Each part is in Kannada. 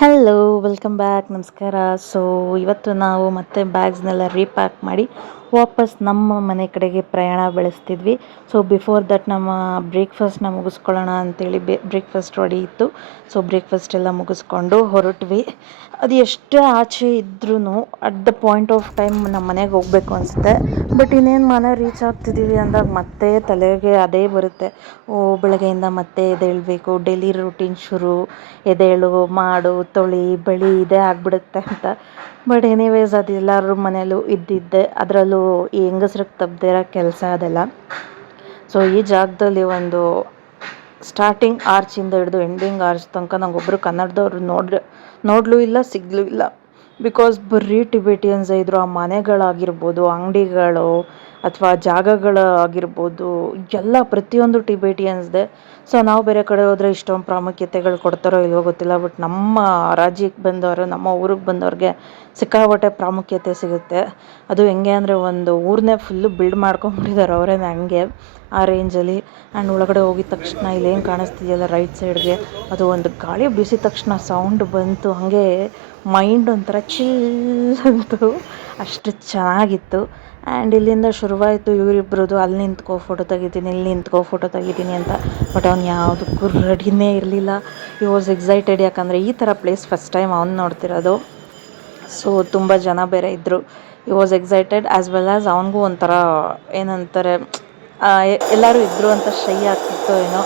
ಹಲೋ ವೆಲ್ಕಮ್ ಬ್ಯಾಕ್ ನಮಸ್ಕಾರ. ಸೊ ಇವತ್ತು ನಾವು ಮತ್ತೆ ಬ್ಯಾಗ್ಸ್ನೆಲ್ಲ ರೀಪ್ಯಾಕ್ ಮಾಡಿ ವಾಪಸ್ ನಮ್ಮ ಮನೆ ಕಡೆಗೆ ಪ್ರಯಾಣ ಬೆಳೆಸ್ತಿದ್ವಿ. ಸೊ ಬಿಫೋರ್ ದಟ್ ನಮ್ಮ ಬ್ರೇಕ್ಫಾಸ್ಟ್ನ ಮುಗಿಸ್ಕೊಳ್ಳೋಣ ಅಂತೇಳಿ ಬ್ರೇಕ್ಫಾಸ್ಟ್ ರೆಡಿ ಇತ್ತು. ಸೊ ಬ್ರೇಕ್ಫಾಸ್ಟ್ ಎಲ್ಲ ಮುಗಿಸ್ಕೊಂಡು ಹೊರಟ್ವಿ. ಅದು ಎಷ್ಟೇ ಆಚೆ ಇದ್ರೂ at the point of time ನಮ್ಮ ಮನೆಗೆ ಹೋಗಬೇಕು ಅನಿಸುತ್ತೆ. ಬಟ್ ಇನ್ನೇನು ಮನೆ ರೀಚ್ ಆಗ್ತಿದ್ದೀವಿ ಅಂದಾಗ ಮತ್ತೆ ತಲೆಗೆ ಅದೇ ಬರುತ್ತೆ. ಬೆಳಗ್ಗೆಯಿಂದ ಮತ್ತೆ ಎದ್ದೇಳಬೇಕು, ಡೈಲಿ ರೂಟೀನ್ ಶುರು, ಎದ್ದೇಳು ಮಾಡು ತೊಳಿ ಬಳಿ ಇದೇ ಆಗಿಬಿಡುತ್ತೆ ಅಂತ. ಬಟ್ ಎನಿವೇಸ್ ಅದು ಎಲ್ಲರ ಮನೇಲೂ ಇದ್ದಿದ್ದೆ. ಅದರಲ್ಲೂ ಈ ಹೆಂಗಸ್ರಿಗೆ ತಪ್ಪದೇ ಇರೋ ಕೆಲಸ ಅದೆಲ್ಲ. ಸೊ ಈ ಜಾಗದಲ್ಲಿ ಒಂದು ಸ್ಟಾರ್ಟಿಂಗ್ ಆರ್ಚಿಂದ ಹಿಡಿದು ಎಂಡಿಂಗ್ ಆರ್ಚ್ ತನಕ ನಂಗೊಬ್ಬರು ಕನ್ನಡದವ್ರು ನೋಡಲೂ ಇಲ್ಲ, ಸಿಗಲೂ ಇಲ್ಲ. ಬಿಕಾಸ್ ಬರೀ ಟಿಬೇಟಿಯನ್ಸ್ ಇದ್ದರು. ಆ ಮನೆಗಳಾಗಿರ್ಬೋದು, ಅಂಗಡಿಗಳು ಅಥವಾ ಜಾಗಗಳಾಗಿರ್ಬೋದು, ಎಲ್ಲ ಪ್ರತಿಯೊಂದು ಟಿಬೇಟಿಯನ್ಸ್ದೆ. ಸೊ ನಾವು ಬೇರೆ ಕಡೆ ಹೋದರೆ ಇಷ್ಟೊಂದು ಪ್ರಾಮುಖ್ಯತೆಗಳು ಕೊಡ್ತಾರೋ ಇಲ್ವೋ ಗೊತ್ತಿಲ್ಲ. ಬಟ್ ನಮ್ಮ ರಾಜ್ಯಕ್ಕೆ ಬಂದವರು, ನಮ್ಮ ಊರಿಗೆ ಬಂದವ್ರಿಗೆ ಸಿಕ್ಕಾಪಟ್ಟೆ ಪ್ರಾಮುಖ್ಯತೆ ಸಿಗುತ್ತೆ. ಅದು ಹೆಂಗೆ ಅಂದರೆ ಒಂದು ಊರನ್ನೇ ಫುಲ್ಲು ಬಿಲ್ಡ್ ಮಾಡ್ಕೊಂಬಿಟ್ಟಿದ್ದಾರೆ ಅವರೇ ಹಂಗೆ, ಆ ರೇಂಜಲ್ಲಿ. ಆ್ಯಂಡ್ ಒಳಗಡೆ ಹೋಗಿದ ತಕ್ಷಣ ಇಲ್ಲೇನು ಕಾಣಿಸ್ತಿದೆಯಲ್ಲ ರೈಟ್ ಸೈಡ್ಗೆ, ಅದು ಒಂದು ಗಾಳಿ ಬೀಸಿದ ತಕ್ಷಣ ಸೌಂಡ್ ಬಂತು. ಹಾಗೆ ಮೈಂಡ್ ಒಂಥರ ಚಿಲ್ ಅಂತು, ಅಷ್ಟು ಚೆನ್ನಾಗಿತ್ತು. ಆ್ಯಂಡ್ ಇಲ್ಲಿಂದ ಶುರುವಾಯಿತು ಇವರಿಬ್ರದ್ದು. ಅಲ್ಲಿ ನಿಂತ್ಕೋ ಫೋಟೋ ತೆಗಿತೀನಿ, ಇಲ್ಲಿ ನಿಂತ್ಕೋ ಫೋಟೋ ತೆಗಿತೀನಿ ಅಂತ. ಬಟ್ ಅವ್ನು ಯಾವುದಕ್ಕೂ ರೆಡಿನೇ ಇರಲಿಲ್ಲ. ಈ ವಾಸ್ ಎಕ್ಸೈಟೆಡ್, ಯಾಕಂದರೆ ಈ ಥರ ಪ್ಲೇಸ್ ಫಸ್ಟ್ ಟೈಮ್ ಅವ್ನು ನೋಡ್ತಿರೋದು. ಸೊ ತುಂಬ ಜನ ಬೇರೆ ಇದ್ದರು. ಈ was excited as well as ಅವನಿಗೂ ಒಂಥರ ಏನಂತಾರೆ, ಎಲ್ಲರೂ ಇದ್ದರು ಅಂತ ಶೈ ಆಗ್ತಿತ್ತು ಏನೋ.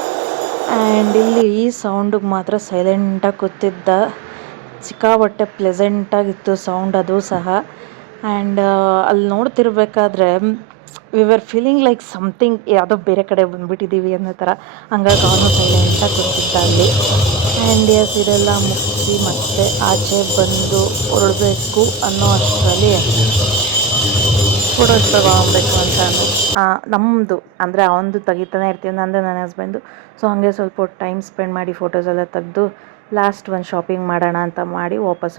ಆ್ಯಂಡ್ ಇಲ್ಲಿ ಈ ಸೌಂಡಿಗೆ ಮಾತ್ರ ಸೈಲೆಂಟಾಗಿ ಕೂತಿದ್ದ. ಸಿಕ್ಕಾಪಟ್ಟೆ ಪ್ಲೆಸೆಂಟಾಗಿತ್ತು ಸೌಂಡ್ ಅದು ಸಹ. ಆ್ಯಂಡ್ ಅಲ್ಲಿ ನೋಡ್ತಿರ್ಬೇಕಾದ್ರೆ we were feeling like something, ಯಾವುದೋ ಬೇರೆ ಕಡೆ ಬಂದುಬಿಟ್ಟಿದ್ದೀವಿ ಅನ್ನೋ ಥರ. ಹಂಗಾಗಿ ಅವನು ಸೈಲೆಂಟಾಗಿ ಕೂತಿದ್ದ ಅಲ್ಲಿ. ಆ್ಯಂಡ್ ಎಸ್ ಇದೆಲ್ಲ ಮುಗಿಸಿ ಮತ್ತೆ ಆಚೆ ಬಂದು ಹೊರಡಬೇಕು ಅನ್ನೋ ಅಷ್ಟರಲ್ಲಿ ಫೋಟೋಸ್ ತಗೊಬೇಕು ಅಂತ ನಮ್ಮದು ಅಂದರೆ ಅವನದು ತೆಗಿತಾನೆ ಇರ್ತೀವಿ, ನಂದು ನನ್ನ ಹಸ್ಬೆಂಡು. ಸೊ ಹಾಗೆ ಸ್ವಲ್ಪ ಟೈಮ್ ಸ್ಪೆಂಡ್ ಮಾಡಿ ಫೋಟೋಸ್ ಎಲ್ಲ ತೆಗೆದು ಲಾಸ್ಟ್ ಒಂದು ಶಾಪಿಂಗ್ ಮಾಡೋಣ ಅಂತ ಮಾಡಿ ವಾಪಸ್